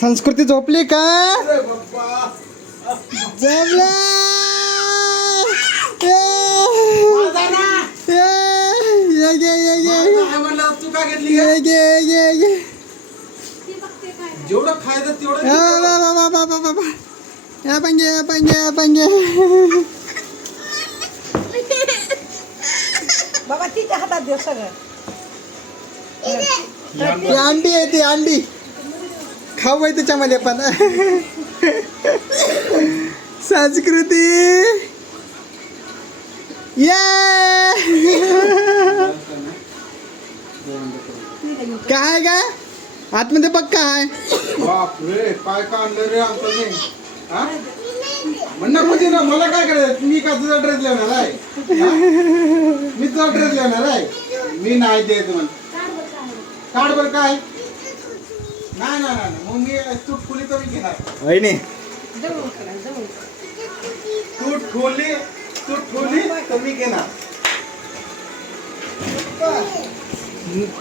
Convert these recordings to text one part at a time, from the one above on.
संस्कृती झोपली का? झोपले. बाबा अंडी आहे ती अंडी. खाऊ आहे त्याच्यामध्ये पण. संस्कृती. ये. काय काय आतमध्ये पक्का आहे बापरे काय का आणलं रे आमचं म्हणणार म्हणजे ना मला काय करायचं? मी का तुझा ड्रेस लिहणार आहे? मी तुझा ड्रेस लिहणार आहे? मी नाही देत म्हण. काढ बरं काय? नाही नाही नाही मग मी तूट खोली तर मी घेणार वहिनी जवळ करा जवळ तूट खोली तूट खोली तर मी घेणार.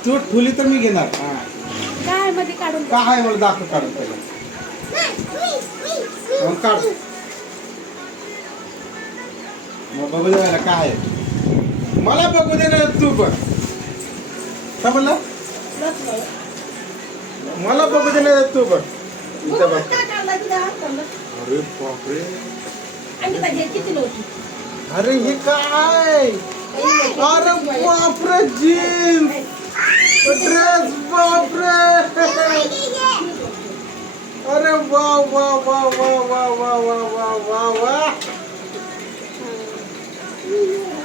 तूट खोली तर मी घेणार. हा. काय मध्ये काढून काय आहे मला दाखव काढून पहिलं. मग काढ. मग बघू दे मला काय आहे. मला बघू दे ना तू पण. काय म्हणलं? मला बघू दे ना तू पण इथं बघ अरे बापरे अरे हे काय अरे बापरे जीन्स ड्रेस बापरे अरे वा वा वा वा वा वा वा वा वा वा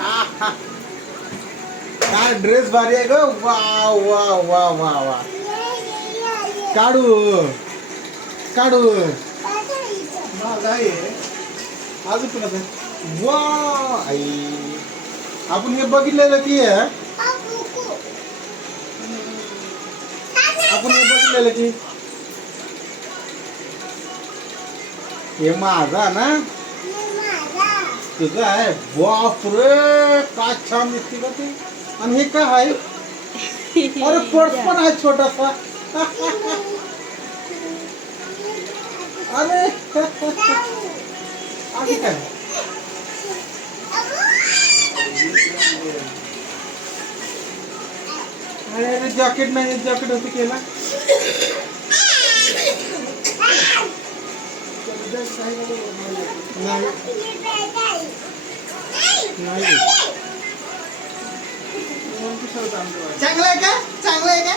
आहा. काय ड्रेस भारी आहे ग वा वा वा वा वा काढू काढू माझा आहे अजून कुणाचं आहे? वा आई आपण हे बघितलेलं की आहे आपण हे बघितलेलं की हे माझा ना तुझं आहे काय छान दिसते का ते आणि हे काय आहे अरे पर्स पण आहे छोटासा अरे. आणि काय? अरे अरे जॅकेट नाही जॅकेट होते केला. चांगलं आहे का? चांगलं आहे का?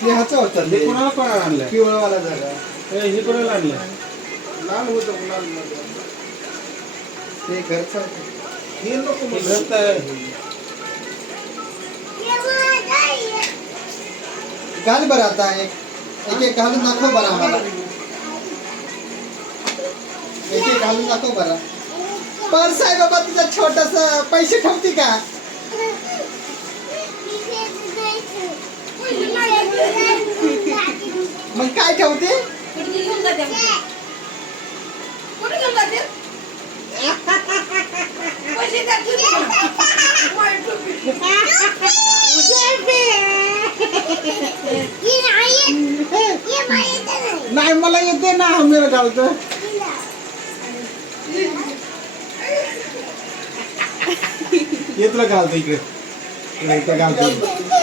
ते ह्याचं होतं हे ते कोणाला कोणाला आणलं पिवळावाला जागा हे हे कोणाला आणलं लाल होतं लाल ते घरचं. हे नको. घाल बरं आता एक. एक एक घालून दाखव बरं आम्हाला. एक एक घालून दाखव बरं. पर्स आहे बाबा तुझा छोटस पैसे ठेवते का? काय ठेवते कुठे घेऊन जाते? कुठे घेऊन जाते? पैसे द्या. नाही मला येते ना मेरा घालतो. ये तुला घालतो इकडे? इकडे घालतो.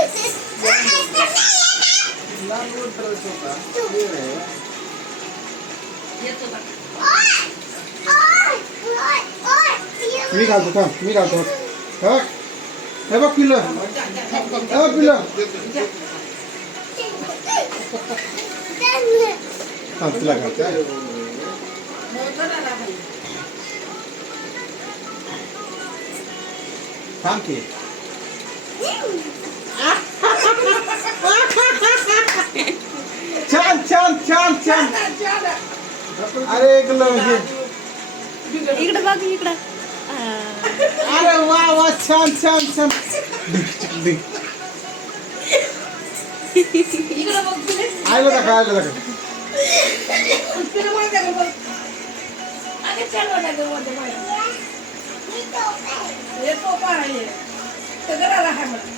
मी घालतो थांब मी घालतो हे बघ. हे बघ पिलं हे बघ पिलं थांब तुला घालतो हा. मोटरला लागली. थांब की छान छान छान छान अरे एक इकडे बघ इकडे. अरे वा वा छान छान छान। आयला दाखव आयला दाखव। येतो पाहिजे सगळं राहा मला